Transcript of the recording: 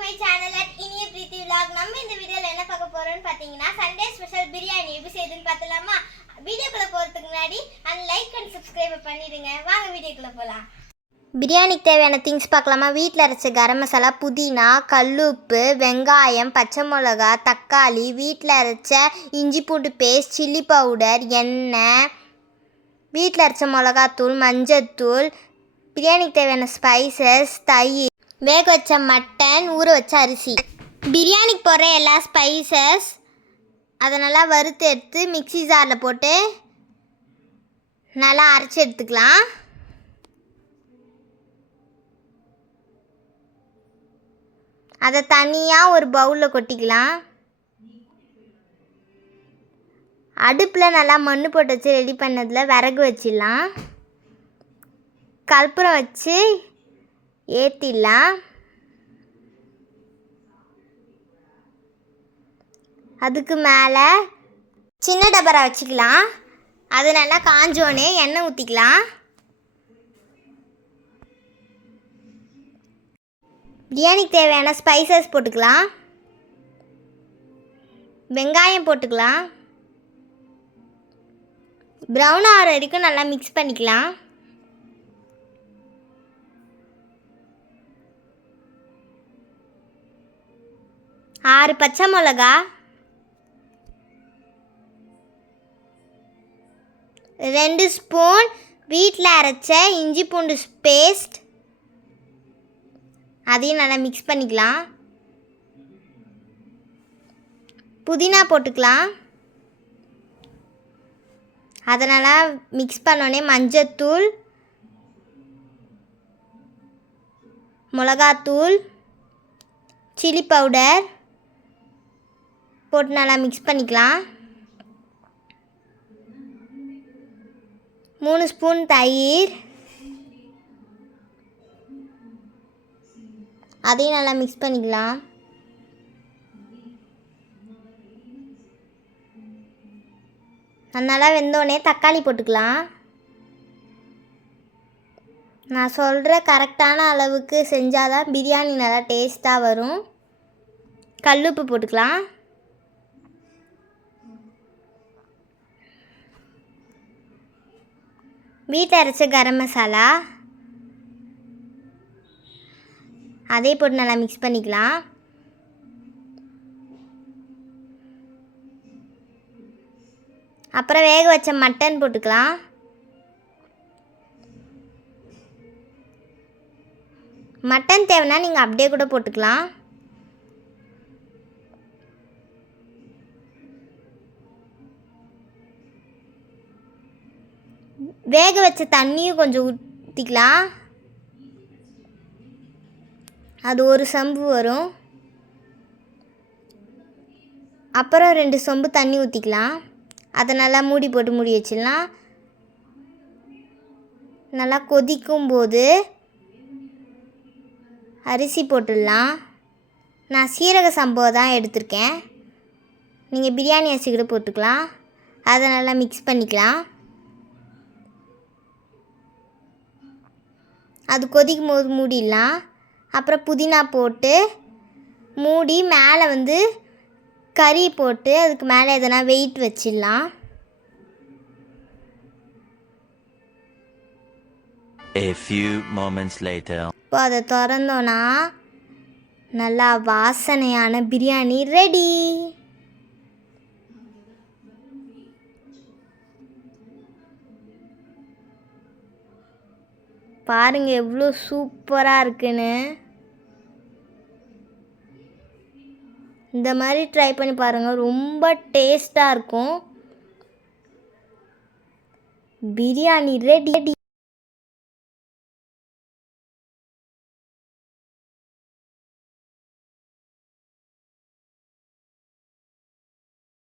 My channel at இனிய பிரீத்தி vlog. நம்ம இந்த வீடியோல என்ன பார்க்க போறோம்னு பாத்தீங்கன்னா சண்டே ஸ்பெஷல் பிரியாணி எப்படி செய்யுதுன்னு பார்த்தலாமா? வீடியோக்குள்ள போறதுக்கு முன்னாடி லைக் அண்ட் சப்ஸ்கிரைப் பண்ணிடுங்க. வாங்க வீடியோக்குள்ள போலாம். பிரியாணிக்கு தேவையான திங்ஸ் பார்க்கலாமா? வீட்டில் அரைச்ச கரம் மசாலா, புதினா, கல்லுப்பு, வெங்காயம், பச்சை மிளகா, தக்காளி, வீட்டில் அரைச்ச இஞ்சி பூண்டு பேஸ்ட், சில்லி பவுடர், எண்ணெய், வீட்டில் அரைச்ச மிளகாத்தூள், மஞ்சத்தூள், பிரியாணிக்கு தேவையான ஸ்பைசஸ், தயிர், வேக வச்ச மட்டன், ஊற வச்ச அரிசி. பிரியாணிக்கு போடுற எல்லா ஸ்பைசஸ் அதை நல்லா வறுத்து எடுத்து மிக்ஸி ஜாரில் போட்டு நல்லா அரைச்சி எடுத்துக்கலாம். அதை தனியாக ஒரு பவுலில் கொட்டிக்கலாம். அடுப்பில் நல்லா மண் போட்டு வச்சு ரெடி பண்ணதில் விறகு வச்சிடலாம். கற்பூரம் வச்சு ஏற்றிடலாம். அதுக்கு மேலே சின்ன டபரா வச்சுக்கலாம். அது நல்லா காஞ்சோடனே எண்ணெய் ஊற்றிக்கலாம். பிரியாணிக்கு தேவையான ஸ்பைசஸ் போட்டுக்கலாம். வெங்காயம் போட்டுக்கலாம். ப்ரௌன் ஆகிற வரைக்கும் நல்லா மிக்ஸ் பண்ணிக்கலாம். ஆறு பச்சை மிளகா, 2 ஸ்பூன் வீட்டில் அரைச்ச இஞ்சி பூண்டு பேஸ்ட், அதையும் நல்லா மிக்ஸ் பண்ணிக்கலாம். புதினா போட்டுக்கலாம். அதை நல்லா மிக்ஸ் பண்ணோடனே மஞ்சத்தூள், மிளகாத்தூள், சில்லி பவுடர் போட்டு நல்லா மிக்ஸ் பண்ணிக்கலாம். 3 ஸ்பூன் தயிர், அதையும் நல்லா மிக்ஸ் பண்ணிக்கலாம். நல்லா வெந்தோடனே தக்காளி போட்டுக்கலாம். நான் சொல்கிற கரெக்டான அளவுக்கு செஞ்சால் தான் பிரியாணி நல்லா டேஸ்ட்டாக வரும். கல்லுப்பு போட்டுக்கலாம். வீட்டில் அரைச்ச கரம் மசாலா அதே போட்டு நல்லா மிக்ஸ் பண்ணிக்கலாம். அப்புறம் வேக வச்ச மட்டன் போட்டுக்கலாம். மட்டன் தேவைன்னா நீங்கள் அப்படியே கூட போட்டுக்கலாம். வேக வச்ச தண்ணியும் கொஞ்சம் ஊற்றிக்கலாம். அது ஒரு சொம்பு வரும். அப்புறம் 2 சொம்பு தண்ணி ஊற்றிக்கலாம். அதை நல்லா மூடி போட்டு மூடி வச்சிடலாம். நல்லா கொதிக்கும்போது அரிசி போட்டுடலாம். நான் சீரக சம்பா தான் எடுத்திருக்கேன். நீங்கள் பிரியாணி அரிசி கூட போட்டுக்கலாம். அதை நல்லா மிக்ஸ் பண்ணிக்கலாம். அது கொதிக்கும் போது மூடிடலாம். அப்புறம் புதினா போட்டு மூடி மேலே கறி போட்டு அதுக்கு மேலே எதனா வெயிட் வச்சிடலாம். A few moments later. இப்போ அதை திறந்தோன்னா நல்லா வாசனையான பிரியாணி ரெடி. பாருங்கள் எவ்வளோ சூப்பராக இருக்குன்னு. இந்த மாதிரி ட்ரை பண்ணி பாருங்கள், ரொம்ப டேஸ்ட்டாக இருக்கும். பிரியாணி ரெடி.